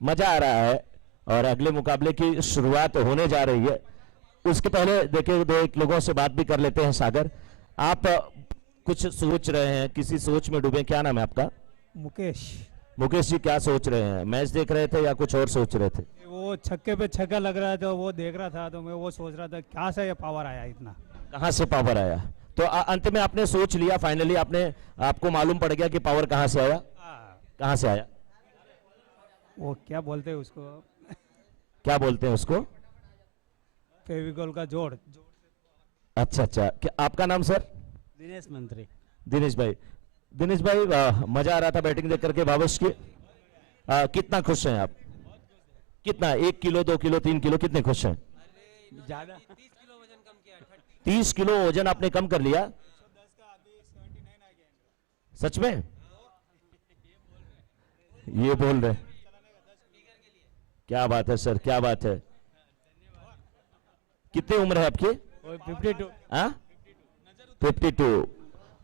मजा आ रहा है और अगले मुकाबले की शुरुआत होने जा रही है। उसके पहले देखिए दो एक लोगों से बात भी कर लेते हैं। सागर, आप कुछ सोच रहे हैं, किसी सोच में डूबे, क्या नाम है आपका? मुकेश। मुकेश जी, क्या सोच रहे हैं? मैच देख रहे थे या कुछ और सोच रहे थे? वो छक्के पे छक्का लग रहा था, वो देख रहा था, तो मैं वो सोच रहा था क्या से ये पावर आया इतना। कहाँ से पावर आया? तो अंत में आपने सोच लिया, फाइनली आपने, आपको मालूम पड़ गया कि पावर कहाँ से आया? कहाँ से आया? वो क्या बोलते हैं उसको? क्या बोलते हैं उसको? फेविकॉल का जोड़। अच्छा अच्छा, क्या आपका नाम सर? दिनेश मंत्री। दिनेश भाई। दिनेश भाई, मजा आ रहा था बैटिंग देख करके भावेश की। कितना खुश हैं आप? कितना, 1 किलो 2 किलो 3 किलो, कितने खुश हैं? ज्यादा। 30 किलो वजन आपने कम कर लिया? सच में? ये बोल रहे? क्या बात है सर, क्या बात है। कितनी उम्र है आपकी? 52। हाँ, 52।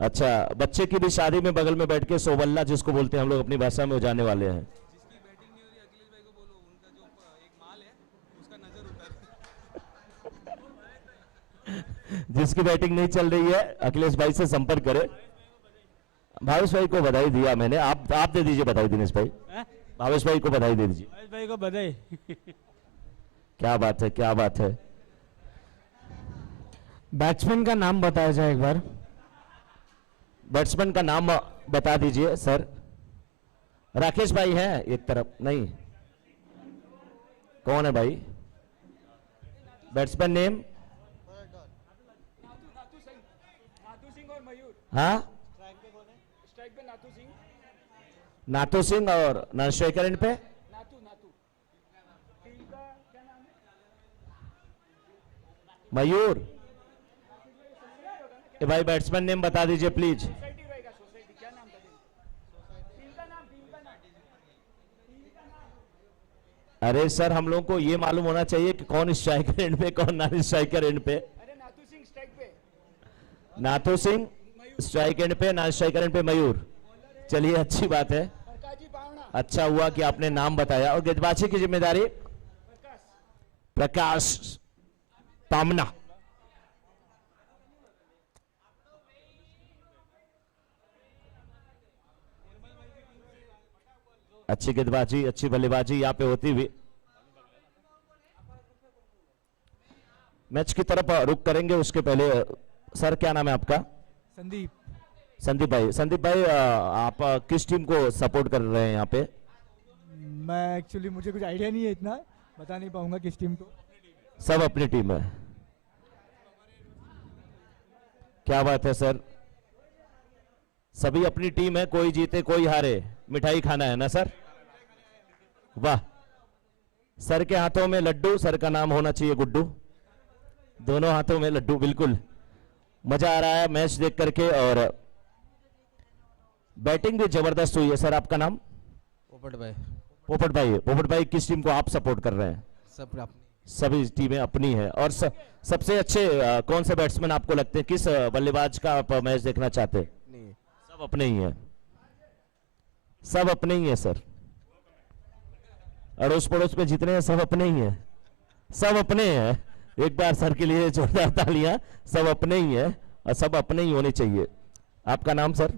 अच्छा, बच्चे की भी शादी में बगल में बैठ के सोवल्ला जिसको बोलते हैं हम लोग अपनी भाषा में, हो जाने वाले हैं। जिसकी बैटिंग नहीं चल रही है अखिलेश भाई से संपर्क करें। भावेश भाई को बधाई दिया मैंने, आप दे दीजिए बधाई दिनेश भाई। भावेश भाई को बधाई दे दीजिए। भावेश भाई को बधाई। क्या बात है, क्या बात है। बैट्समैन का नाम बताया जाए एक बार। बैट्समैन का नाम बता दीजिए सर। राकेश भाई हैं एक तरफ, नहीं कौन है भाई? Batsman name? हाँ, नाथू सिंह। और नॉन स्ट्राइकर एंड पे? मयूर। ए भाई, बैट्समैन नेम बता दीजिए प्लीज। अरे सर, हम लोगों को ये मालूम होना चाहिए कि कौन स्ट्राइकर एंड पे, कौन नॉन स्ट्राइकर एंड पे। नाथू सिंह स्ट्राइक एंड पे, नॉन स्ट्राइकर एंड पे मयूर। चलिए, अच्छी बात है, अच्छा हुआ कि आपने नाम बताया। और गेंदबाजी की जिम्मेदारी? प्रकाश पामना। अच्छी गेंदबाजी, अच्छी बल्लेबाजी यहाँ पे होती हुई। मैच की तरफ रुक करेंगे, उसके पहले सर क्या नाम है आपका? संदीप। संदीप भाई। संदीप भाई, आप किस टीम को सपोर्ट कर रहे हैं यहाँ पे? मैं एक्चुअली, मुझे कुछ आइडिया नहीं है, इतना बता नहीं पाऊंगा किस टीम को। सब अपनी टीम है। क्या बात है सर, सभी अपनी टीम है, कोई जीते कोई हारे, मिठाई खाना है ना सर? वाह। सर के हाथों में लड्डू, सर का नाम होना चाहिए गुड्डू। दोनों हाथों में लड्डू, बिल्कुल मजा आ रहा है मैच देख करके। और बैटिंग भी जबरदस्त हुई है। सर आपका नाम? पोपट भाई। पोपट भाई। पोपट भाई, किस टीम को आप सपोर्ट कर रहे हैं? सब अपनी। सभी टीमें अपनी है। और सबसे अच्छे कौन से बैट्समैन आपको लगते हैं? किस बल्लेबाज का आप मैच देखना चाहते हैं? नहीं, सब अपने ही है, सब अपने ही है सर। अड़ोस पड़ोस में जितने हैं सब अपने ही हैं, सब अपने हैं। एक बार सर के लिए जोरदार तालियां। सब अपने ही हैं और सब अपने ही होने चाहिए। आपका नाम सर?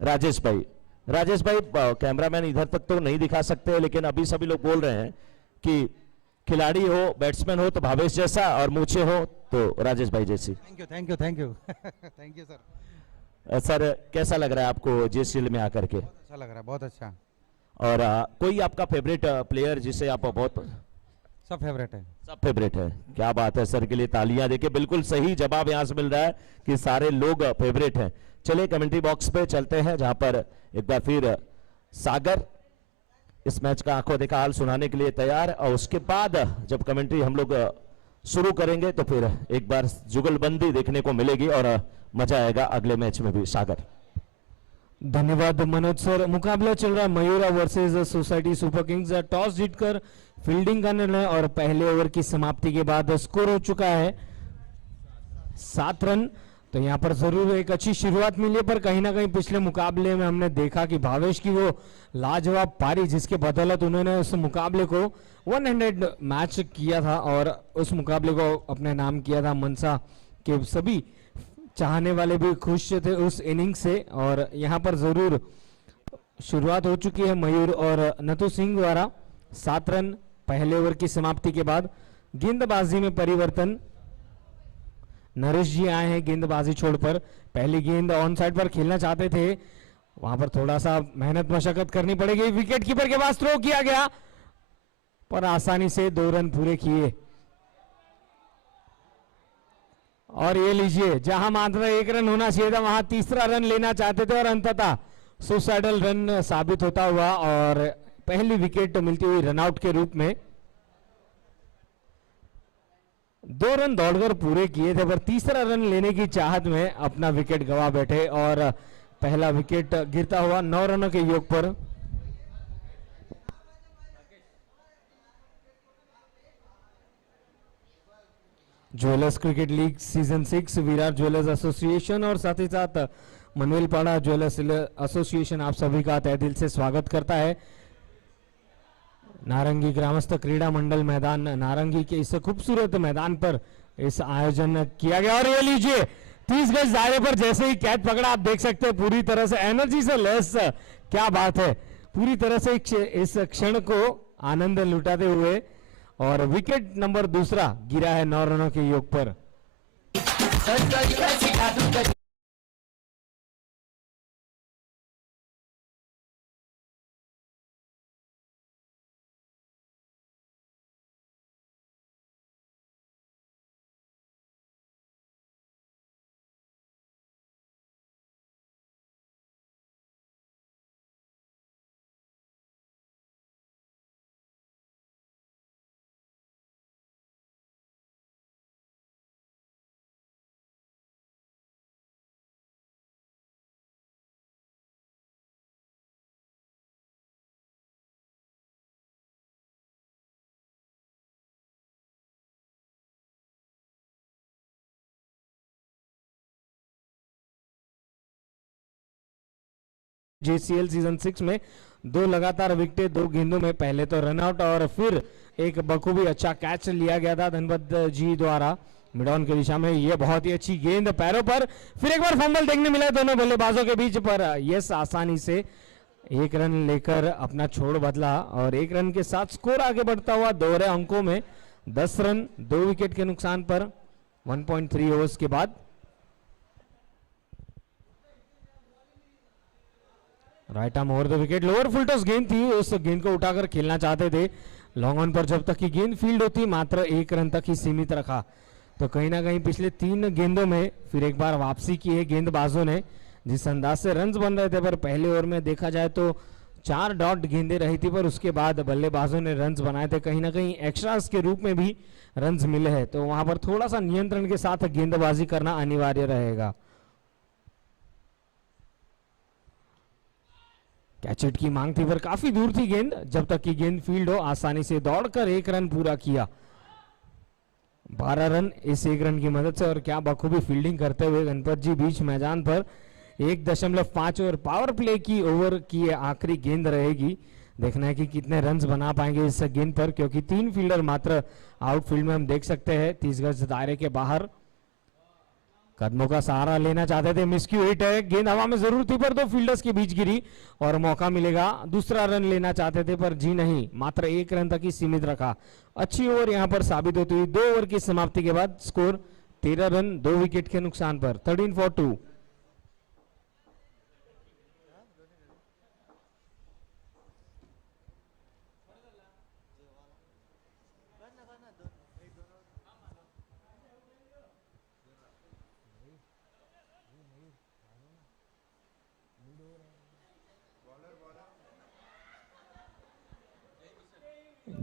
राजेश भाई। राजेश भाई, कैमरामैन इधर तक तो नहीं दिखा सकते, लेकिन अभी सभी लोग बोल रहे हैं कि खिलाड़ी हो, बैट्समैन हो तो भावेश जैसा, और मूछे हो तो राजेश भाई जैसी। Thank you thank you thank you thank you sir. Sir, कैसा लग रहा है आपको जे शील्ड में आकर के? अच्छा लग रहा है, बहुत अच्छा। और कोई आपका फेवरेट प्लेयर जिसे आप बहुत? सब फेवरेट है। सब फेवरेट है। क्या बात है, सर के लिए तालियां। देखिए, बिल्कुल सही जवाब यहां से मिल रहा है कि सारे लोग फेवरेट हैं। चलिए कमेंट्री बॉक्स पे चलते हैं, जहां पर एक बार फिर सागर इस मैच का आंखों देखा हाल सुनाने के लिए तैयार। और उसके बाद जब कमेंट्री हम लोग शुरू करेंगे तो फिर एक बार जुगलबंदी देखने को मिलेगी और मजा आएगा अगले मैच में भी। सागर। धन्यवाद मनोज सर। मुकाबला चल रहा है Mayura versus society super Kings. Toss जीतकर फील्डिंग का निर्णय और पहले ओवर की समाप्ति के बाद स्कोर हो चुका है 7 रन। तो यहाँ पर जरूर एक अच्छी शुरुआत मिली है, पर कहीं ना कहीं पिछले मुकाबले में हमने देखा कि भावेश की वो लाजवाब पारी जिसके बदौलत उन्होंने उस मुकाबले को 100 मैच किया था और उस मुकाबले को अपने नाम किया था। मनसा के सभी चाहने वाले भी खुश थे उस इनिंग से। और यहाँ पर जरूर शुरुआत हो चुकी है मयूर और नथु सिंह द्वारा। 7 रन पहले ओवर की समाप्ति के बाद। गेंदबाजी में परिवर्तन, नरेश जी आए हैं गेंदबाजी छोड़ पर। पहली गेंद ऑन साइड पर खेलना चाहते थे, वहां पर थोड़ा सा मेहनत मशक्कत करनी पड़ेगी। विकेट कीपर के पास थ्रो किया गया पर आसानी से 2 रन पूरे किए। और ये लीजिए, जहां मात्र 1 रन होना चाहिए था वहां तीसरा रन लेना चाहते थे और अंततः सुसाइडल रन साबित होता हुआ और पहली विकेट मिलती हुई रनआउट के रूप में। 2 रन दौड़कर पूरे किए थे पर तीसरा रन लेने की चाहत में अपना विकेट गवा बैठे और पहला विकेट गिरता हुआ 9 रनों के योग पर। Jewellers cricket league season 6 Virat jewellers association और साथ ही साथ मनवेलपाड़ा ज्वेलर्स एसोसिएशन आप सभी का तहे दिल से स्वागत करता है। नारंगी ग्रामस्थ क्रीड़ा मंडल मैदान नारंगी के इस खूबसूरत मैदान पर इस आयोजन किया गया। और ये लीजिए, 30 गज दायरे पर जैसे ही कैच पकड़ा आप देख सकते हैं पूरी तरह से एनर्जी से लेस, क्या बात है, पूरी तरह से इस क्षण को आनंद लुटाते हुए। और विकेट नंबर दूसरा गिरा है 9 रनों के योग पर। JCL सीजन 6 में 2 लगातार विकेट 2 गेंदों में, पहले तो रनआउट और फिर एक बखूबी अच्छा कैच लिया गया था धनपत जी द्वारा मिड ऑन की दिशा में। ये बहुत ही अच्छी गेंद पैरों पर, फिर एक बार फंबल देखने मिला दोनों बल्लेबाजों के बीच पर। यस आसानी से 1 रन लेकर अपना छोड़ बदला और 1 रन के साथ स्कोर आगे बढ़ता हुआ दोहरे अंकों में 10 रन 2 विकेट के नुकसान पर 1.3 ओवर्स के बाद। Right arm over the wicket, lower full toss गेंद थी, उस गेंद को उठाकर खेलना चाहते थे। लॉन्ग ऑन पर जब तक की गेंद फील्ड होती मात्र 1 रन तक ही सीमित रखा। तो कहीं ना कहीं पिछले 3 गेंदों में फिर एक बार वापसी की है गेंदबाजों ने, जिस अंदाज से रन्स बन रहे थे। पर पहले ओवर में देखा जाए तो 4 डॉट गेंदें रही थी, पर उसके बाद बल्लेबाजों ने रन्स बनाए थे। कहीं ना कहीं एक्स्ट्रास के रूप में भी रन्स मिले हैं, तो वहां पर थोड़ा सा नियंत्रण के साथ गेंदबाजी करना अनिवार्य रहेगा। कैचेट की मांग थी पर काफी दूर थी गेंद, जब तक कि गेंद फील्ड हो आसानी से दौड़कर 1 रन पूरा किया। 12 रन इस 1 रन की मदद से। और क्या बखूबी फील्डिंग करते हुए गणपत जी बीच मैदान पर 1.5 ओवर पावर प्ले की ओवर की आखिरी गेंद रहेगी। देखना है कि कितने रन्स बना पाएंगे इस गेंद पर, क्योंकि 3 फील्डर मात्र आउटफील्ड में हम देख सकते हैं 30 गज दायरे के बाहर। कदमों का सहारा लेना चाहते थे, मिस की हिट है, गेंद हवा में जरूर थी पर 2 फील्डर्स के बीच गिरी और मौका मिलेगा। दूसरा रन लेना चाहते थे पर जी नहीं, मात्र 1 रन तक ही सीमित रखा। अच्छी ओवर यहां पर साबित होती हुई। 2 ओवर की समाप्ति के बाद स्कोर 13 रन 2 विकेट के नुकसान पर 13 for 2।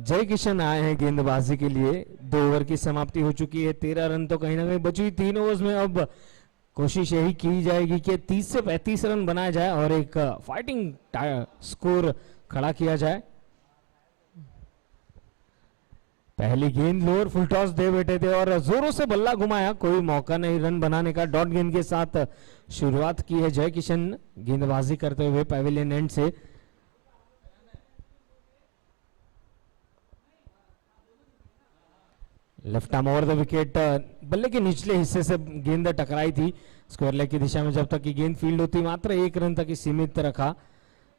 जय किशन आए हैं गेंदबाजी के लिए। 2 ओवर की समाप्ति हो चुकी है, 13 रन तो कहीं ना कहीं बची हुई 3 ओवर्स में। अब कोशिश यही की जाएगी कि 30 से 35 रन बनाया जाए और एक फाइटिंग स्कोर खड़ा किया जाए। पहली गेंद लोअर फुल टॉस दे बैठे थे और जोरों से बल्ला घुमाया, कोई मौका नहीं रन बनाने का। डॉट गेंद के साथ शुरुआत की है जय किशन गेंदबाजी करते हुए पैविलियन एंड से। Left arm over the wicket, बल्ले के निचले हिस्से से गेंद टकराई थी स्क्वायर लेग की दिशा में। जब तक की गेंद फील्ड होती मात्र 1 रन तक ही सीमित रखा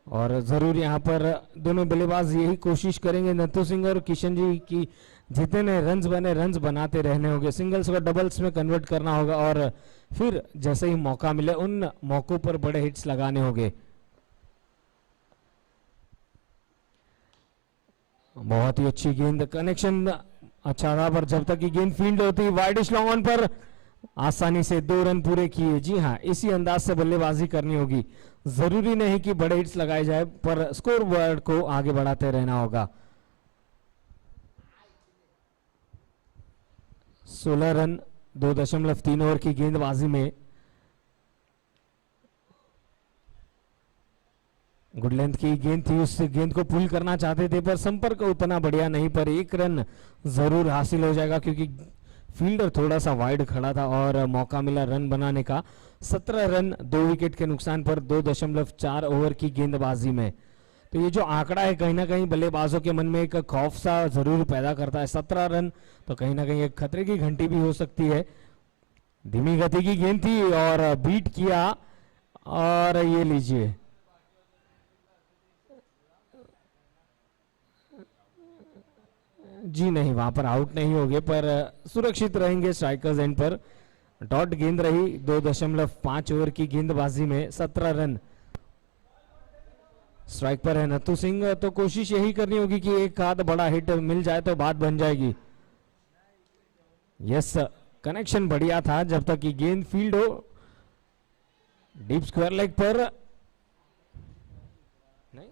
और जरूर यहाँ पर दोनों बल्लेबाज यही कोशिश करेंगे नथु सिंह और किशन जी की जितने रन्स बने रन्स बनाते रहने होंगे, सिंगल्स को डबल्स में कन्वर्ट करना होगा और फिर जैसे ही मौका मिले उन मौकों पर बड़े हिट्स लगाने होंगे। बहुत ही अच्छी गेंद, कनेक्शन अच्छा था पर जब तक की गेंद फील्ड होती वाइडिश लॉन्ग ऑन पर आसानी से 2 रन पूरे किए। जी हाँ, इसी अंदाज से बल्लेबाजी करनी होगी, जरूरी नहीं कि बड़े हिट्स लगाए जाए पर स्कोर बोर्ड को आगे बढ़ाते रहना होगा। 16 रन 2.3 ओवर की गेंदबाजी में। गुड लेंथ की गेंद थी, उस गेंद को पुल करना चाहते थे पर संपर्क उतना बढ़िया नहीं, पर 1 रन जरूर हासिल हो जाएगा क्योंकि फील्डर थोड़ा सा वाइड खड़ा था और मौका मिला रन बनाने का। 17 रन 2 विकेट के नुकसान पर 2.4 ओवर की गेंदबाजी में। तो ये जो आंकड़ा है कहीं ना कहीं बल्लेबाजों के मन में एक खौफ सा जरूर पैदा करता है। 17 रन तो कहीं ना कहीं एक खतरे की घंटी भी हो सकती है। धीमी गति की गेंद थी और बीट किया और ये लीजिए जी नहीं, वहां पर आउट नहीं होंगे पर सुरक्षित रहेंगे स्ट्राइकर्स एंड पर। डॉट गेंद रही 2.5 ओवर की गेंदबाजी में। 17 रन स्ट्राइक पर है नथु सिंह, तो कोशिश यही करनी होगी कि एक आध बड़ा हिट मिल जाए तो बात बन जाएगी। यस, कनेक्शन बढ़िया था जब तक कि गेंद फील्ड हो। डीप स्क्वायर लेग पर नहीं,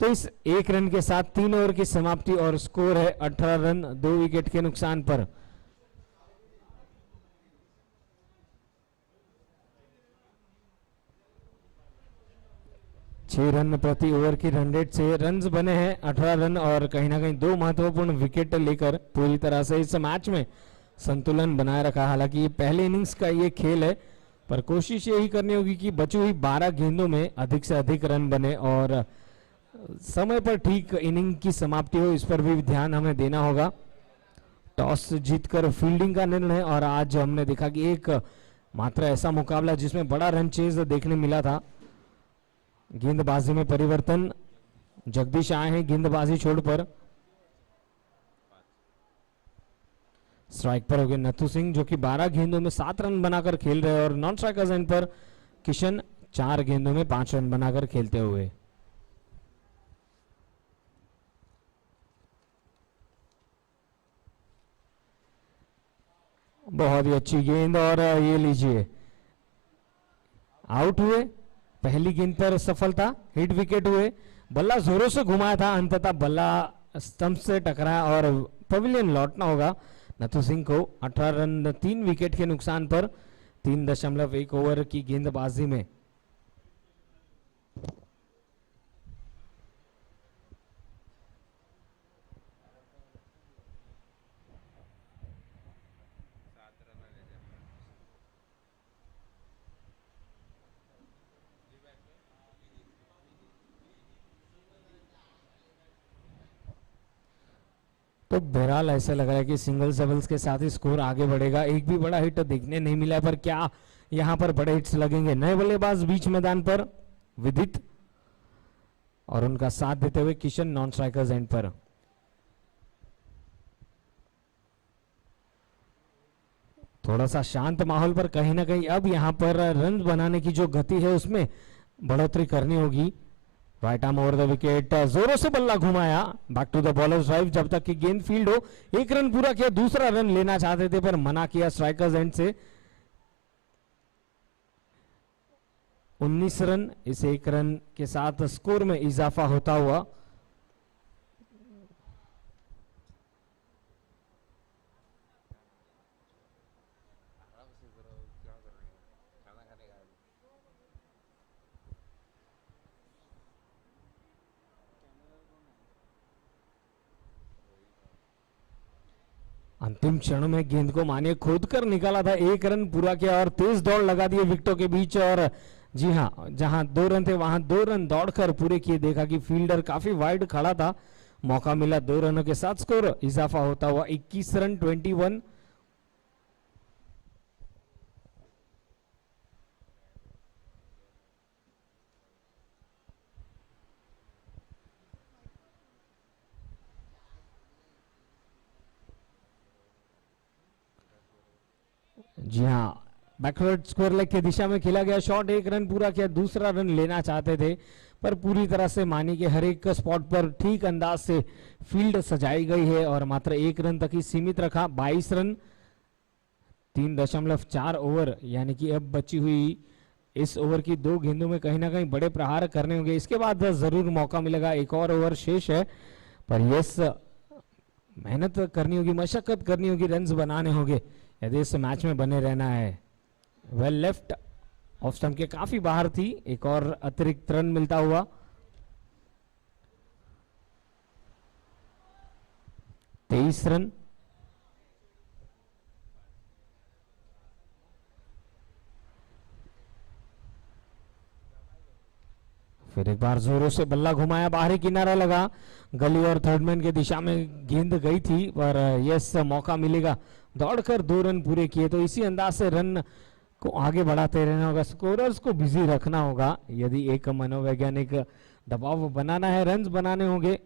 तो इस 1 रन के साथ 3 ओवर की समाप्ति और स्कोर है 18 रन 2 विकेट के नुकसान पर। छह रन प्रति ओवर की रन रेट से रन्स बने हैं 18 रन और कहीं ना कहीं 2 महत्वपूर्ण विकेट लेकर पूरी तरह से इस मैच में संतुलन बनाए रखा। हालांकि ये पहले इनिंग्स का ये खेल है पर कोशिश यही करनी होगी कि बची हुई 12 गेंदों में अधिक से अधिक रन बने और समय पर ठीक इनिंग की समाप्ति हो, इस पर भी ध्यान हमें देना होगा। टॉस जीतकर फील्डिंग का निर्णय, और आज हमने देखा कि एक मात्र ऐसा मुकाबला जिसमें बड़ा रन चेज देखने मिला था। गेंदबाजी में परिवर्तन, जगदीश आए हैं गेंदबाजी छोड़ पर। स्ट्राइक पर हो गए नथु सिंह जो कि 12 गेंदों में 7 रन बनाकर खेल रहे हैं और नॉन स्ट्राइकर्स एंड पर किशन 4 गेंदों में 5 रन बनाकर खेलते हुए। बहुत ही अच्छी गेंद और ये लीजिए आउट हुए। पहली गेंद पर सफलता, हिट विकेट हुए। बल्ला जोरों से घुमाया था, अंततः बल्ला स्टंप से टकराया और पवेलियन लौटना होगा नथु सिंह को। 18 रन 3 विकेट के नुकसान पर 3.1 ओवर की गेंदबाजी में। तो बहरहाल ऐसा लग रहा है कि सिंगल्स डबल्स के साथ ही स्कोर आगे बढ़ेगा। एक भी बड़ा हिट देखने नहीं मिला है पर क्या यहां पर बड़े हिट्स लगेंगे। नए बल्लेबाज बीच मैदान पर विदित और उनका साथ देते हुए किशन नॉन स्ट्राइकर्स एंड पर। थोड़ा सा शांत माहौल पर कहीं ना कहीं अब यहां पर रन बनाने की जो गति है उसमें बढ़ोतरी करनी होगी। Right arm over the wicket, जोरों से बल्ला घुमाया, back to the bowlers drive जब तक कि गेंद फील्ड हो। 1 रन पूरा किया, दूसरा रन लेना चाहते थे पर मना किया स्ट्राइकर्स एंड से। 19 रन, इस 1 रन के साथ स्कोर में इजाफा होता हुआ। अंतिम क्षण में गेंद को मानिए खोद कर निकाला था, 1 रन पूरा किया और तेज दौड़ लगा दिए विकेटों के बीच। और जी हाँ, जहां 2 रन थे वहां 2 रन दौड़कर पूरे किए। देखा कि फील्डर काफी वाइड खड़ा था, मौका मिला 2 रनों के साथ स्कोर इजाफा होता हुआ 21 रन 21। जी हाँ, बैकवर्ड स्क्वायर लेग की दिशा में खेला गया शॉट, 1 रन पूरा किया। दूसरा रन लेना चाहते थे पर पूरी तरह से मानी कि हर एक स्पॉट पर ठीक अंदाज से फील्ड सजाई गई है और मात्र 1 रन तक ही सीमित रखा। 22 रन 3.4 ओवर, यानी कि अब बची हुई इस ओवर की 2 गेंदों में कहीं ना कहीं बड़े प्रहार करने होंगे। इसके बाद जरूर मौका मिलेगा, एक और ओवर शेष है, पर यस मेहनत करनी होगी, मशक्कत करनी होगी, रन्स बनाने होंगे यदि इस मैच में बने रहना है। वेल लेफ्ट ऑफ स्टंप के काफी बाहर थी, एक और अतिरिक्त रन मिलता हुआ। 23 रन। फिर एक बार जोरों से बल्ला घुमाया, बाहरी किनारा लगा, गली और थर्डमैन के दिशा में गेंद गई थी, पर यस मौका मिलेगा। दौड़कर 2 रन पूरे किए, तो इसी अंदाज से रन को आगे बढ़ाते रहना होगा, स्कोरर्स को बिजी रखना होगा। यदि एक मनोवैज्ञानिक दबाव बनाना है, रन्स बनाने होंगे,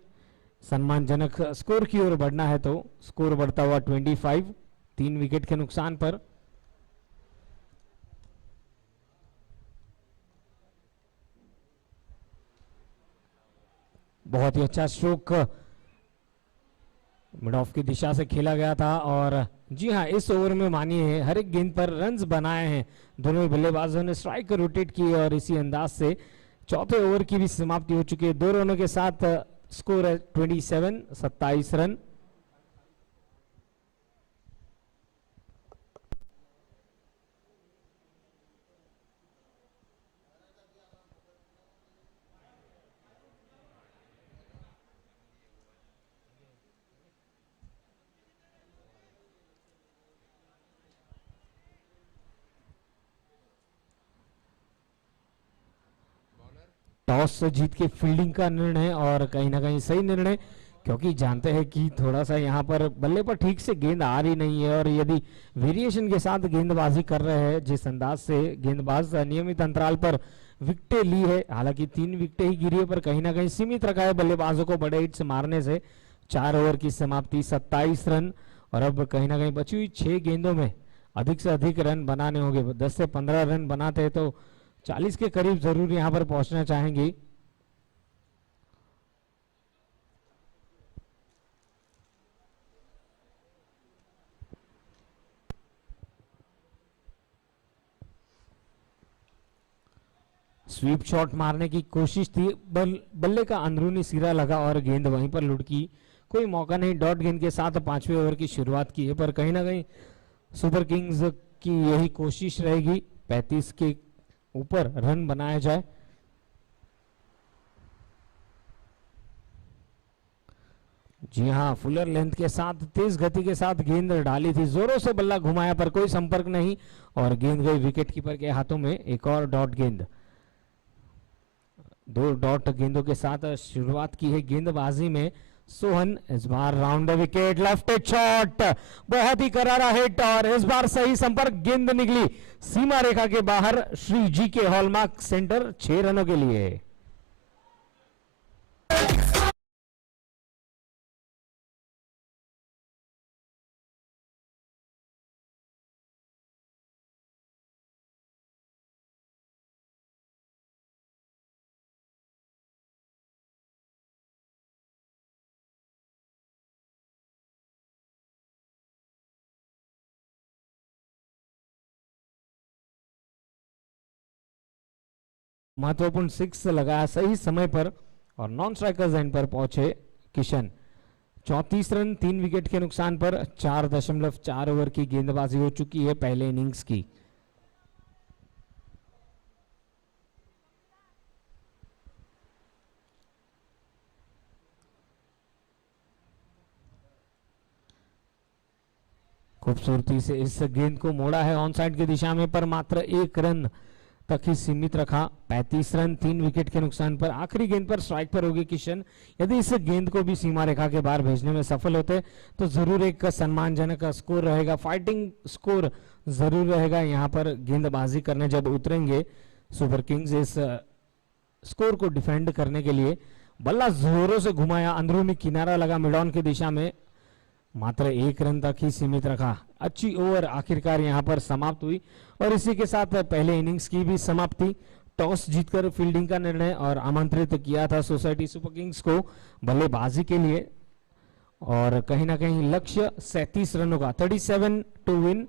सम्मानजनक स्कोर की ओर बढ़ना है, तो स्कोर बढ़ता हुआ 25, 3 विकेट के नुकसान पर। बहुत ही अच्छा स्ट्रोक मिड ऑफ की दिशा से खेला गया था। और जी हाँ, इस ओवर में मानिए हर एक गेंद पर रन्स बनाए हैं दोनों ही बल्लेबाजों ने, स्ट्राइक रोटेट की और इसी अंदाज से चौथे ओवर की भी समाप्ति हो चुकी है। 2 रनों के साथ स्कोर है 27, 27 रन। टॉस जीत के फील्डिंग का निर्णय, और कहीं ना कहीं सही निर्णय, क्योंकि जानते हैं कि थोड़ा सा यहाँ पर बल्ले पर ठीक से गेंद आ रही नहीं है और यदि वेरिएशन के साथ गेंदबाजी कर रहे हैं, जिस अंदाज से गेंदबाज नियमित अंतराल पर विकेटें ली है, हालांकि 3 विकेटें ही गिरी है, पर कहीं ना कहीं सीमित रखा है बल्लेबाजों को बड़े हिट्स मारने से। 4 ओवर की समाप्ति, 27 रन, और अब कहीं ना कहीं बची हुई 6 गेंदों में अधिक से अधिक रन बनाने होंगे। 10 से 15 रन बनाते हैं तो 40 के करीब जरूर यहां पर पहुंचना चाहेंगे। स्वीप शॉट मारने की कोशिश थी, बल्ले का अंदरूनी सिरा लगा और गेंद वहीं पर लुढ़की, कोई मौका नहीं। डॉट गेंद के साथ 5वें ओवर की शुरुआत की है, पर कहीं ना कहीं सुपर किंग्स की यही कोशिश रहेगी 35 के ऊपर रन बनाया जाए। जी हाँ, फुलर लेंथ के साथ तेज गति के साथ गेंद डाली थी, जोरों से बल्ला घुमाया पर कोई संपर्क नहीं और गेंद गई विकेट कीपर के हाथों में। एक और डॉट गेंद, 2 डॉट गेंदों के साथ शुरुआत की है गेंदबाजी में सोहन। इस बार राउंड विकेट, लेफ्ट शॉट, बहुत ही करारा हिट और इस बार सही संपर्क, गेंद निकली सीमा रेखा के बाहर। श्री जी के हॉलमार्क सेंटर 6 रनों के लिए। महत्वपूर्ण 6 लगाया सही समय पर और नॉन स्ट्राइकर्स एंड पर पहुंचे किशन। 34 रन 3 विकेट के नुकसान पर 4.4 ओवर की गेंदबाजी हो चुकी है पहले इनिंग्स की। खूबसूरती से इस गेंद को मोड़ा है ऑन साइड की दिशा में, पर मात्र 1 रन तक ही सीमित रखा। 35 रन 3 विकेट के नुकसान पर। आखिरी गेंद पर स्ट्राइक पर होगी किशन। यदि इस गेंद को भी सीमा रेखा के बाहर भेजने में सफल होते तो जरूर एक सम्मानजनक स्कोर रहेगा, फाइटिंग स्कोर जरूर रहेगा। यहाँ पर गेंदबाजी करने जब उतरेंगे सुपर किंग्स इस स्कोर को डिफेंड करने के लिए। बल्ला जोरों से घुमाया, अंदरूनी किनारा लगा मिड ऑन की दिशा में, मात्र 1 रन तक ही सीमित रखा। अच्छी ओवर आखिरकार यहां पर समाप्त हुई और इसी के साथ पहले इनिंग्स की भी समाप्ति। टॉस जीतकर फील्डिंग का निर्णय और आमंत्रित किया था सोसाइटी सुपर किंग्स को बल्लेबाजी के लिए, और कहीं ना कहीं लक्ष्य 37 रनों का, 37 to win.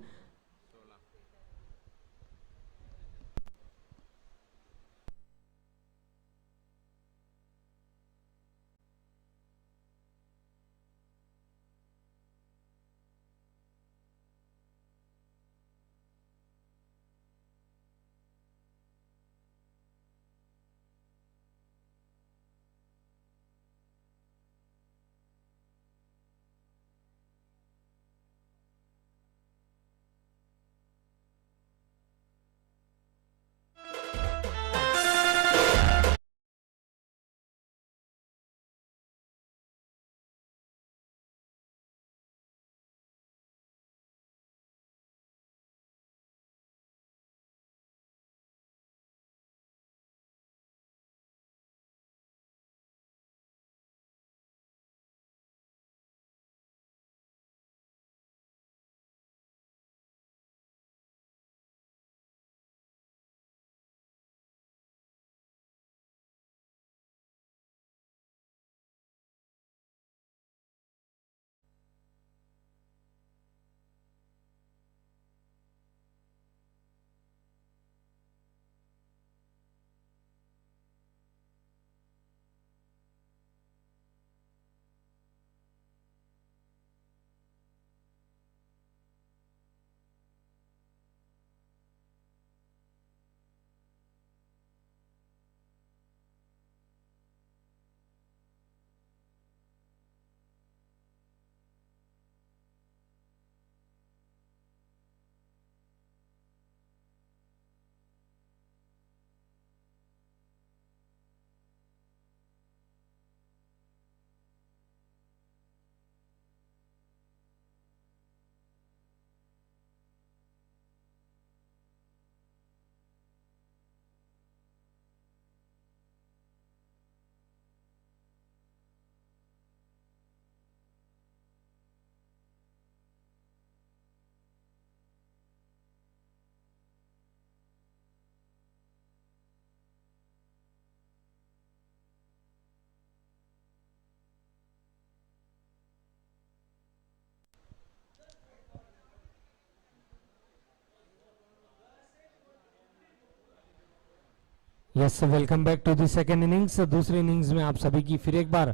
Yes, welcome back to the second innings. दूसरी इनिंग्स में आप सभी की फिर एक बार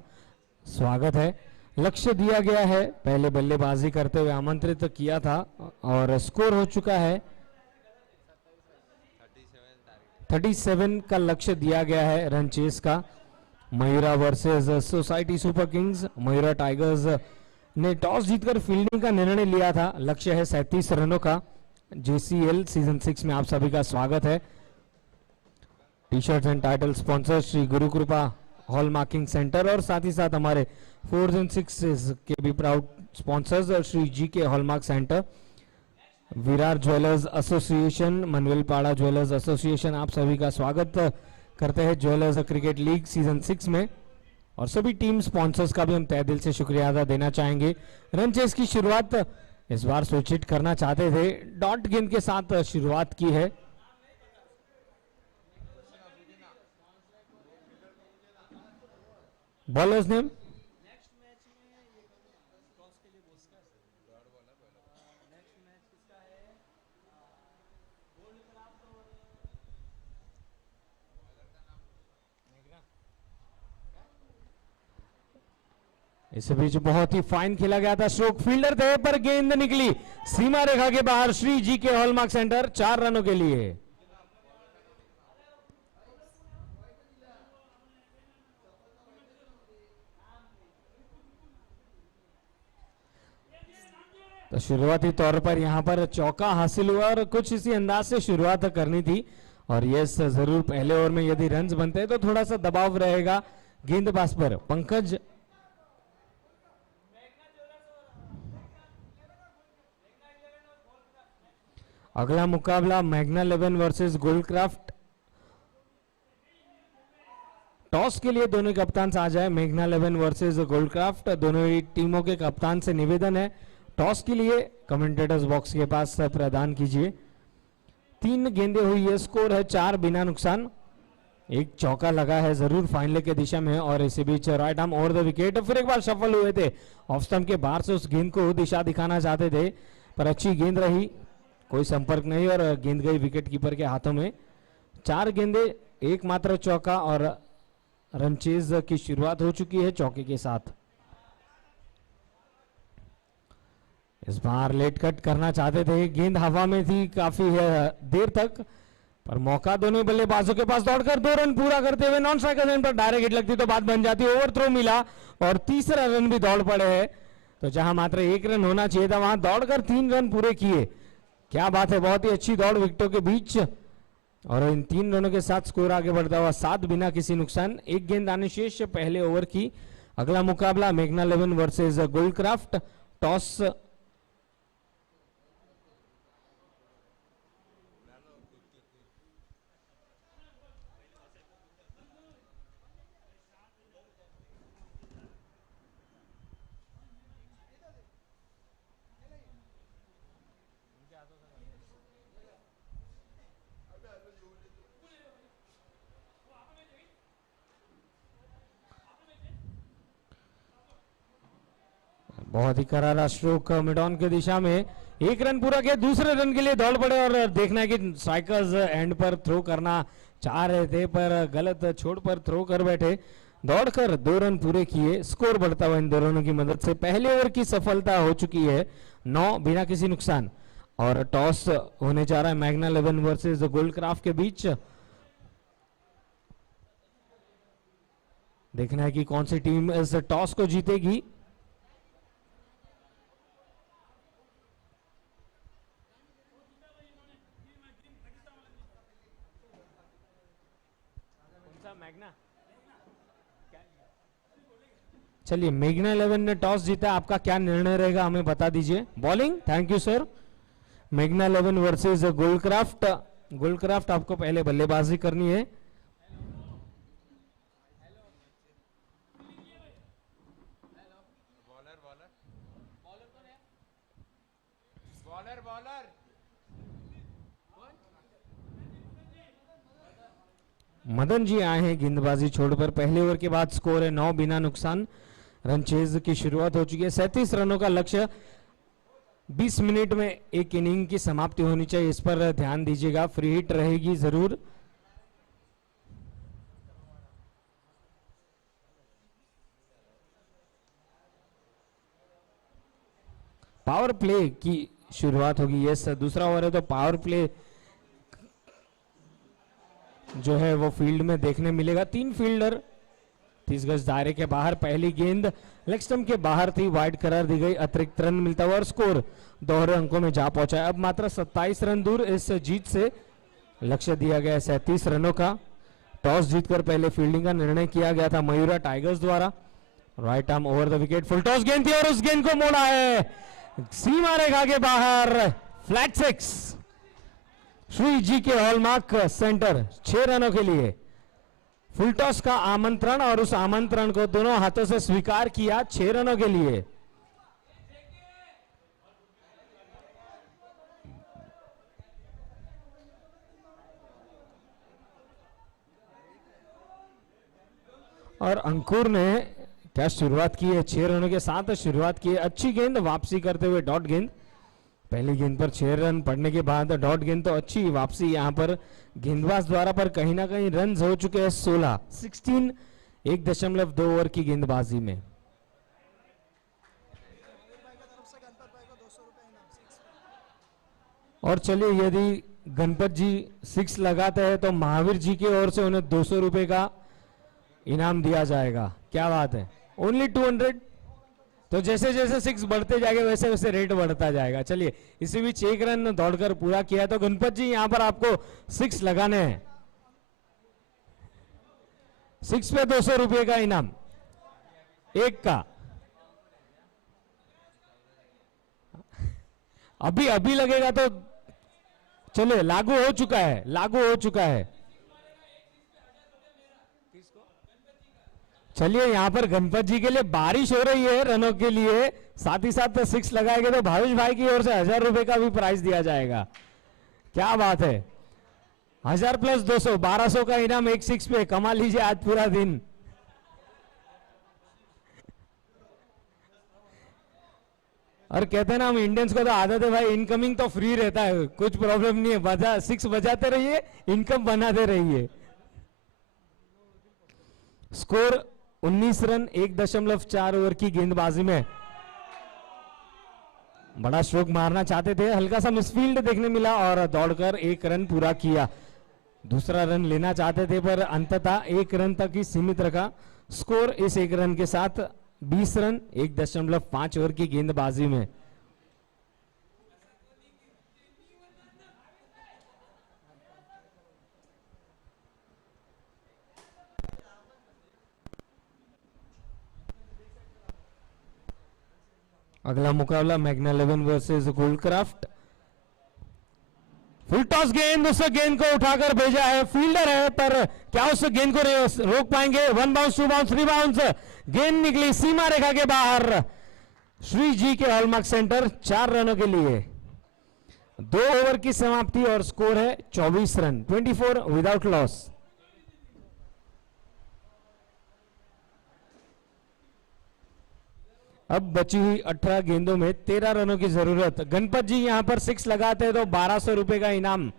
स्वागत है। लक्ष्य दिया गया है, पहले बल्लेबाजी करते हुए आमंत्रित किया था और स्कोर हो चुका है 37 का लक्ष्य दिया गया है रन चेस का। Mayura versus society super Kings. Mayura tigers ने टॉस जीतकर फील्डिंग का निर्णय लिया था। लक्ष्य है 37 रनों का। जेसीएल सीजन 6 में आप सभी का स्वागत है। T shirt and title sponsor Shri गुरु कृपा हॉल मार्किंग सेंटर और साथ ही साथ हमारे 4s and 6s के भी प्राउड स्पॉन्सर्स और श्री जी के hallmark centre, Virar jewellers association, Manvelpada jewellers association आप सभी का स्वागत करते हैं ज्वेलर्स क्रिकेट लीग सीजन 6 में। और सभी टीम स्पॉन्सर्स का भी हम तहे दिल से शुक्रिया अदा देना चाहेंगे। रन चेस की शुरुआत इस बार स्विच हिट करना चाहते थे, डॉट गेंद के साथ शुरुआत की है। बॉलर्स नेम इस बीच बहुत ही फाइन खेला गया था, स्ट्रोक फील्डर थे पर गेंद निकली सीमा रेखा के बाहर। श्री जी के हॉलमार्क सेंटर 4 रनों के लिए। तो शुरुआती तौर पर यहाँ पर चौका हासिल हुआ और कुछ इसी अंदाज से शुरुआत करनी थी और यस जरूर पहले ओवर में यदि रन्स बनते हैं तो थोड़ा सा दबाव रहेगा गेंदबाज पर। पंकज अगला मुकाबला मैग्ना 11 वर्सेस गोल्डक्राफ्ट। टॉस के लिए दोनों कप्तान आ जाए। मैग्ना 11 वर्सेस गोल्डक्राफ्ट, दोनों ही टीमों के कप्तान से निवेदन है टॉस के लिए कमेंटेटर्स बॉक्स के पास प्रदान कीजिए। 3 गेंदें हुई है, स्कोर है 4 बिना नुकसान। एक चौका लगा है जरूर फाइनल के दिशा में और इसी बीच right arm over the wicket. फिर एक बार सफल हुए थे, ऑफ स्टंप के बाहर से उस गेंद को दिशा दिखाना चाहते थे पर अच्छी गेंद रही, कोई संपर्क नहीं और गेंद गई विकेट कीपर के हाथों में। 4 गेंदे, एकमात्र चौका और रनचेज की शुरुआत हो चुकी है चौके के साथ। इस बार लेट कट करना चाहते थे, गेंद हवा में थी काफी देर तक पर मौका दोनों बल्लेबाजों के पास दौड़कर 2 रन पूरा करते हुए नॉन स्ट्राइकर जोन पर डायरेक्ट हिट लगती तो बात बन जाती। ओवर थ्रो मिला और तीसरा रन भी दौड़ पड़े है, तो जहां मात्र 1 रन होना चाहिए था वहां दौड़कर 3 रन पूरे किए। क्या बात है, बहुत ही अच्छी दौड़ विकेटों के बीच और इन 3 रनों के साथ स्कोर आगे बढ़ता हुआ 7 बिना किसी नुकसान। 1 गेंद आने शेष पहले ओवर की। अगला मुकाबला मैग्ना 11 वर्सेस गोल्डक्राफ्ट। टॉस बहुत ही करारा स्ट्रोक मिड ऑन के दिशा में। 1 रन पूरा किया, दूसरे रन के लिए दौड़ पड़े और देखना है कि स्ट्राइकर्स एंड पर थ्रो करना चाह रहे थे पर गलत छोड़ पर थ्रो कर बैठे। दौड़कर 2 रन पूरे किए, स्कोर बढ़ता हुआ इन दोनों की मदद से। पहले ओवर की सफलता हो चुकी है 9 बिना किसी नुकसान और टॉस होने जा रहा है मैग्ना 11 वर्सेस गोल्डक्राफ्ट के बीच। देखना है कि कौन सी टीम इस टॉस को जीतेगी। चलिए, मैग्ना 11 ने टॉस जीता, आपका क्या निर्णय रहेगा हमें बता दीजिए। Bowling, thank you sir. Magna 11 versus Goldcraft. Goldcraft आपको पहले बल्लेबाजी करनी है। मदन जी आए हैं गेंदबाजी छोड़कर। पहले ओवर के बाद स्कोर है 9 बिना नुकसान। रन चेज की शुरुआत हो चुकी है। 37 रनों का लक्ष्य, 20 मिनट में एक इनिंग की समाप्ति होनी चाहिए, इस पर ध्यान दीजिएगा। फ्री हिट रहेगी जरूर। पावर प्ले की शुरुआत होगी। यस, दूसरा ओवर है तो पावर प्ले जो है वो फील्ड में देखने मिलेगा। 3 फील्डर 30 गज दायरे के बाहर। पहली गेंद लेग स्टंप के बाहर थी, वाइड करार दी गई, अतिरिक्त रन मिलता हुआ और स्कोर दोहरे अंकों में जा पहुंचा है। अब मात्र 27 रन दूर इस जीत से। लक्ष्य दिया गया 37 रनों का। टॉस जीतकर पहले फील्डिंग का निर्णय किया गया था मयूरा टाइगर्स द्वारा। Right arm over the wicket, full toss गेंद थी और उस गेंद को मोड़ा है सीमा रेखा के बाहर। फ्लैट 6 श्री जी के हॉलमार्क सेंटर। 6 रनों के लिए फुल टॉस का आमंत्रण और उस आमंत्रण को दोनों हाथों से स्वीकार किया 6 रनों के लिए। और अंकुर ने क्या शुरुआत की है, 6 रनों के साथ शुरुआत की है। अच्छी गेंद वापसी करते हुए डॉट गेंद। पहली गेंद पर 6 रन पड़ने के बाद डॉट गेंद तो अच्छी वापसी यहां पर गेंदबाज द्वारा, पर कहीं ना कहीं रन हो चुके हैं 16। 1.2 ओवर की गेंदबाजी में। और चलिए, यदि गणपत जी 6 लगाते हैं तो महावीर जी की ओर से उन्हें 200 रुपए का इनाम दिया जाएगा। क्या बात है, ओनली 200। तो जैसे जैसे 6 बढ़ते जाएंगे वैसे वैसे रेट बढ़ता जाएगा। चलिए इसी बीच 1 रन दौड़कर पूरा किया, तो गणपत जी यहां पर आपको 6 लगाने हैं। 6 पे 200 रुपए का इनाम, एक का। अभी अभी लगेगा तो चलिए, लागू हो चुका है, लागू हो चुका है। चलिए यहां पर गणपत जी के लिए बारिश हो रही है रनों के लिए, साथ ही साथ 6 लगाएंगे तो भावेश भाई की ओर से 1000 रुपए का भी प्राइज दिया जाएगा। क्या बात है, 1000 प्लस 200, 1200 का इनाम एक 6 पे। कमा लीजिए आज पूरा दिन। और कहते हैं ना हम इंडियंस को तो आदत है भाई, इनकमिंग तो फ्री रहता है, कुछ प्रॉब्लम नहीं है, 6 बजाते रहिए, इनकम बनाते रहिए। स्कोर 19 रन 1.4 ओवर की गेंदबाजी में। बड़ा स्ट्रोक मारना चाहते थे, हल्का सा मिसफील्ड देखने मिला और दौड़कर 1 रन पूरा किया। दूसरा रन लेना चाहते थे पर अंततः 1 रन तक ही सीमित रखा। स्कोर इस 1 रन के साथ 20 रन 1.5 ओवर की गेंदबाजी में। अगला मुकाबला मैग्ना 11 वर्सेस गोल्डक्राफ्ट। फुल टॉस गेंद, उस गेंद को उठाकर भेजा है, फील्डर है पर क्या उस गेंद को रोक पाएंगे? 1 बाउंस, 2 बाउंस, 3 बाउंस, गेंद निकली सीमा रेखा के बाहर। श्री जी के हॉलमार्क सेंटर 4 रनों के लिए। 2 ओवर की समाप्ति और स्कोर है 24 रन, 24 विदाउट लॉस। अब बची हुई 18 गेंदों में 13 रनों की जरूरत। गणपत जी यहां पर 6 लगाते हैं तो 1200 रुपए का इनाम।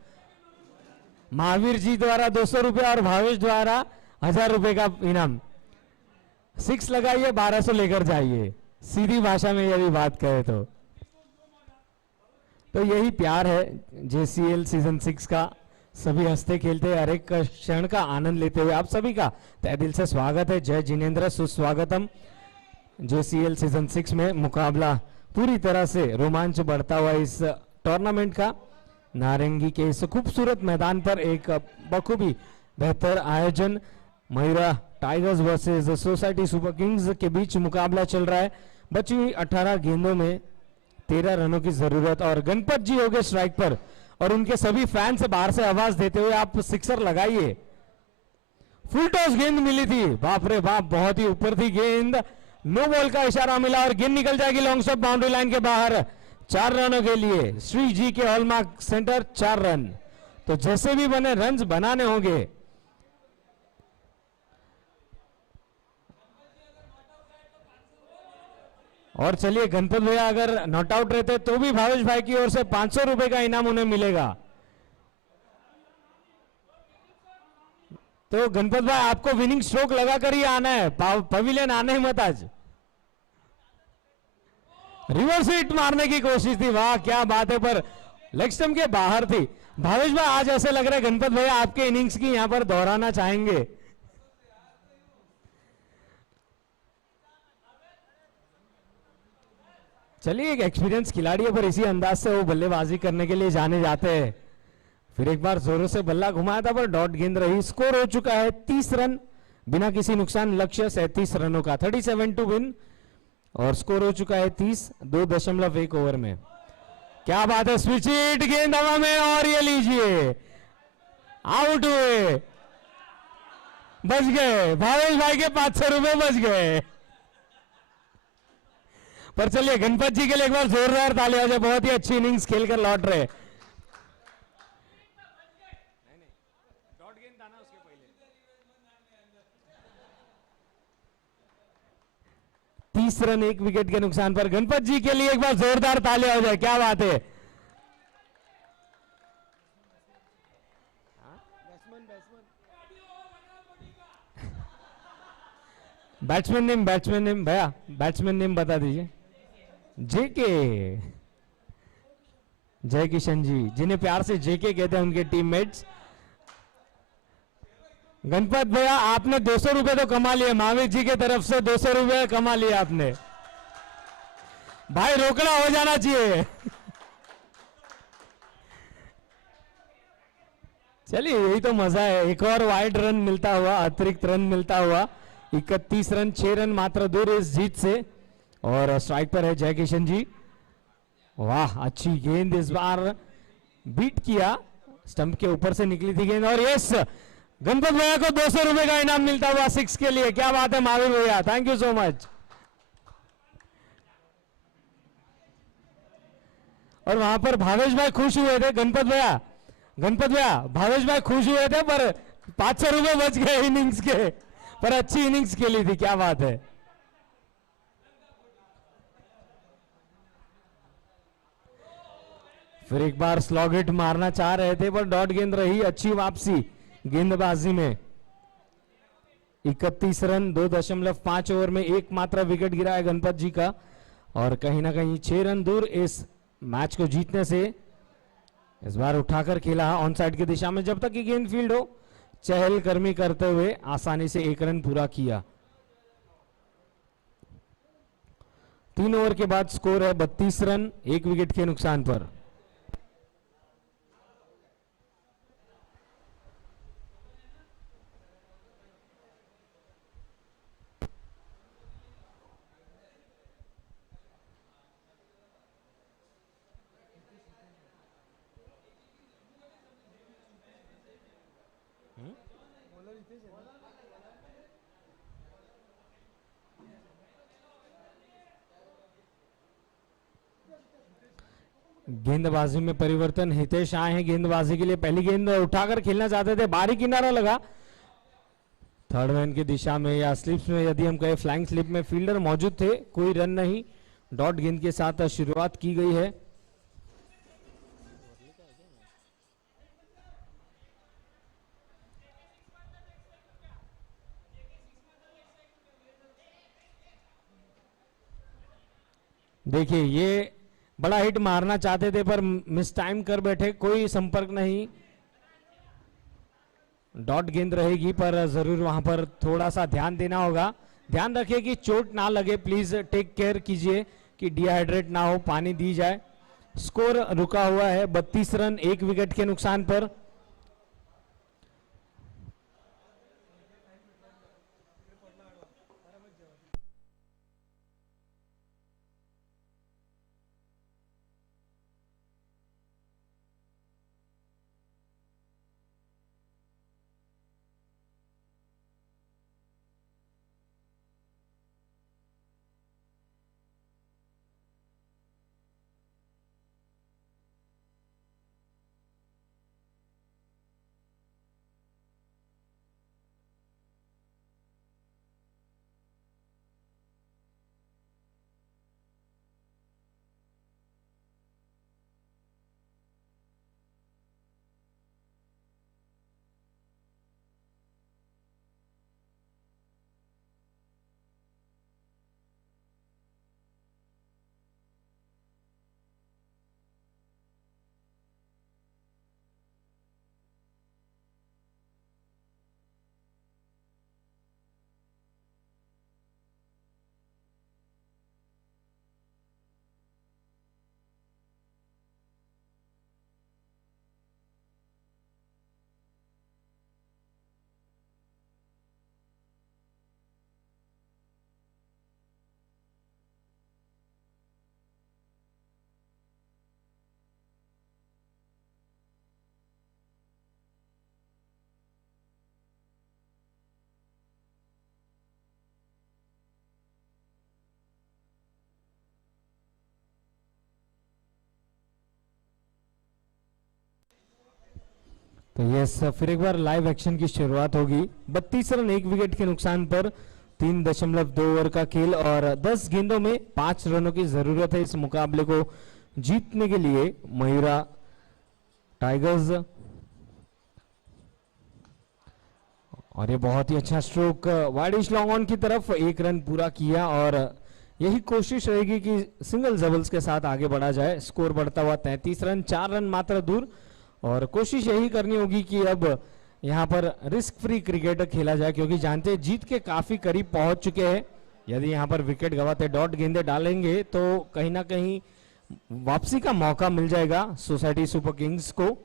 महावीर जी द्वारा 200 रुपए और भावेश द्वारा 1000 रुपए का इनाम। 6 लगाइए, 1200 लेकर जाइए, सीधी भाषा में यदि बात करें तो यही प्यार है जेसीएल सीजन 6 का। सभी हंसते खेलते हर एक क्षण का आनंद लेते हुए आप सभी का तहे दिल से स्वागत है। जय जिनेंद्र, सुस्वागतम। जेसीएल सीजन 6 में मुकाबला पूरी तरह से रोमांच बढ़ता हुआ इस टूर्नामेंट का। नारंगी के इस खूबसूरत मैदान पर एक बखूबी बेहतर आयोजन। Mayura tigers versus society super Kings के बीच मुकाबला चल रहा है। बची हुई 18 गेंदों में 13 रनों की जरूरत और गणपत जी हो गए स्ट्राइक पर और उनके सभी फैंस बाहर से आवाज देते हुए आप सिक्सर लगाइए। फुल टॉस गेंद मिली थी, बाप रे बाप, बहुत ही ऊपर थी गेंद। नो बॉल का इशारा मिला और गेंद निकल जाएगी लॉन्ग शॉट बाउंड्री लाइन के बाहर। 4 रनों के लिए श्री जी के हॉलमार्क सेंटर 4 रन। तो जैसे भी बने रन्स बनाने होंगे। और चलिए गणपत भैया अगर नॉट आउट रहते तो भी भावेश भाई की ओर से 500 रुपए का इनाम उन्हें मिलेगा। तो गणपत भाई आपको विनिंग स्ट्रोक लगाकर ही आना है, पवेलियन आने ही मत आज। रिवर्स हिट मारने की कोशिश थी, वाह क्या बात है, पर लेग स्टंप के बाहर थी। भावेश भाई आज ऐसे लग रहा है गणपत भैया आपके इनिंग्स की यहां पर दोहराना चाहेंगे। चलिए एक एक्सपीरियंस खिलाड़ी है पर इसी अंदाज से वो बल्लेबाजी करने के लिए जाने जाते हैं। फिर एक बार जोरों से बल्ला घुमाया था पर डॉट गेंद रही। स्कोर हो चुका है 30 रन बिना किसी नुकसान, लक्ष्य 37 रनों का, 37 टू विन और स्कोर हो चुका है 30 2.1 ओवर में। क्या बात है, स्विच हिट, गेंद हवा में और ये लीजिए आउट हुए, बच गए भावेश भाई के 500 रुपए बच गए। पर चलिए गणपत जी के लिए एक बार जोरदार ताली हो जाए, बहुत ही अच्छी इनिंग्स खेलकर लौट रहे। तीस रन 1 विकेट के नुकसान पर गणपत जी के लिए एक बार जोरदार तालियां हो जाए, क्या बात है। बैट्समैन नेम भैया, बैट्समैन नेम बता दीजिए। जेके, जय किशन जी, जिन्हें प्यार से जेके कहते हैं उनके टीममेट्स। गणपत भैया आपने 200 रुपए तो कमा लिए, महावीर जी के तरफ से 200 रुपए कमा लिए आपने। भाई रोकना हो जाना चाहिए। चलिए यही तो मजा है, एक और वाइड रन मिलता हुआ, अतिरिक्त रन मिलता हुआ। 31 रन, 6 रन मात्र दूर इस जीत से। और स्ट्राइक पर है जय किशन जी। वाह अच्छी गेंद, इस बार बीट किया, स्टंप के ऊपर से निकली थी गेंद। और यस, गणपत भैया को 200 रुपए का इनाम मिलता हुआ 6 के लिए। क्या बात है महावीर भैया, थैंक यू सो मच। और वहां पर भावेश भाई खुश हुए थे, गणपत भैया भावेश भाई खुश हुए थे, पर 500 रुपए बच गए इनिंग्स के, पर अच्छी इनिंग्स खेली थी। क्या बात है। फिर एक बार स्लॉग हिट मारना चाह रहे थे, पर डॉट गेंद रही। अच्छी वापसी गेंदबाजी में। 31 रन, 2.5 ओवर में एक मात्र विकेट गिरा है गणपत जी का। और कहीं ना कहीं 6 रन दूर इस मैच को जीतने से। इस बार उठाकर खेला ऑन साइड की दिशा में, जब तक कि गेंद फील्ड हो, चहलकदमी करते हुए आसानी से 1 रन पूरा किया। 3 ओवर के बाद स्कोर है 32 रन, 1 विकेट के नुकसान पर। गेंदबाजी में परिवर्तन, हितेश आए हैं गेंदबाजी के लिए। पहली गेंद उठाकर खेलना चाहते थे, बारी किनारा लगा। थर्ड मैन की दिशा में या स्लिप्स में, यदि हम कहें फ्लाइंग स्लिप में, फील्डर मौजूद थे, कोई रन नहीं। डॉट गेंद के साथ शुरुआत की गई है। देखिए ये बड़ा हिट मारना चाहते थे, पर मिस टाइम कर बैठे, कोई संपर्क नहीं। डॉट गेंद रहेगी, पर जरूर वहां पर थोड़ा सा ध्यान देना होगा। ध्यान रखिए कि चोट ना लगे, प्लीज टेक केयर कीजिए कि डिहाइड्रेट ना हो, पानी दी जाए। स्कोर रुका हुआ है 32 रन, 1 विकेट के नुकसान पर। तो यस, फिर एक बार लाइव एक्शन की शुरुआत होगी। 32 रन, 1 विकेट के नुकसान पर 3.2 ओवर का खेल और 10 गेंदों में 5 रनों की जरूरत है इस मुकाबले को जीतने के लिए मयूरा टाइगर्स। और ये बहुत ही अच्छा स्ट्रोक वाइडिश लॉन्ग ऑन की तरफ, 1 रन पूरा किया। और यही कोशिश रहेगी कि सिंगल डबल्स के साथ आगे बढ़ा जाए। स्कोर बढ़ता हुआ 33 रन, 4 रन मात्र दूर। और कोशिश यही करनी होगी कि अब यहाँ पर रिस्क फ्री क्रिकेट खेला जाए, क्योंकि जानते हैं जीत के काफी करीब पहुंच चुके हैं। यदि यहाँ पर विकेट गवाते डॉट गेंदे डालेंगे तो कहीं ना कहीं वापसी का मौका मिल जाएगा सोसाइटी सुपर किंग्स को।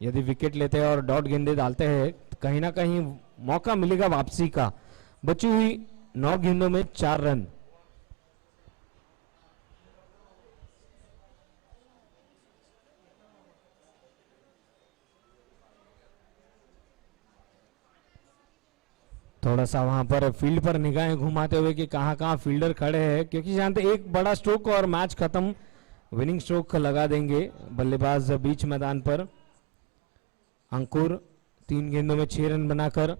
यदि विकेट लेते हैं और डॉट गेंदे डालते हैं तो कहीं ना कहीं मौका मिलेगा वापसी का। बची हुई 9 गेंदों में 4 रन। थोड़ा सा वहां पर फील्ड पर निगाहें घुमाते हुए कि कहां कहां फील्डर खड़े हैं, क्योंकि जानते एक बड़ा स्ट्रोक और मैच खत्म, विनिंग स्ट्रोक लगा देंगे बल्लेबाज बीच मैदान पर। अंकुर 3 गेंदों में 6 रन बनाकर,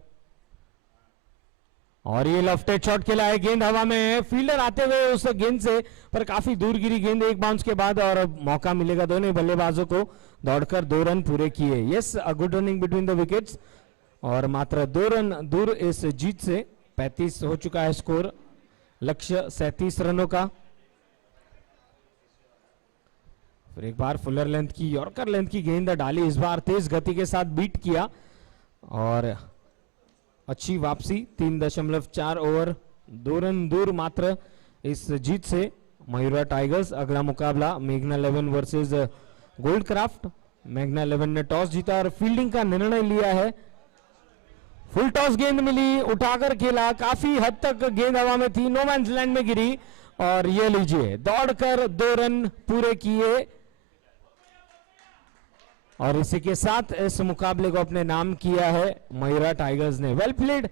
और ये लेफ्टेड शॉट खेला है, गेंद हवा में है, फील्डर आते हुए उस गेंद से पर काफी दूर गिरी गेंद एक बाउंस के बाद, और मौका मिलेगा दोनों बल्लेबाजों को दौड़कर 2 रन पूरे किए। Yes, a good running between the wickets, और मात्र 2 रन दूर इस जीत से। 35 हो चुका है स्कोर, लक्ष्य 37 रनों का। फिर एक बार फुलर लेंथ की यॉर्कर लेंथ की गेंद डाली, इस बार तेज गति के साथ बीट किया और अच्छी वापसी। 3.4 ओवर, 2 रन दूर मात्र इस जीत से मयूरा टाइगर्स। अगला मुकाबला मेघना 11 वर्सेस गोल्ड क्राफ्ट। मेघना 11 ने टॉस जीता और फील्डिंग का निर्णय लिया है। फुल टॉस गेंद मिली, उठाकर खेला, काफी हद तक गेंद हवा में थी, नो मैंस लैंड में गिरी, और ये लीजिए दौड़कर 2 रन पूरे किए, और इसी के साथ इस मुकाबले को अपने नाम किया है मयूरा टाइगर्स ने। Well played.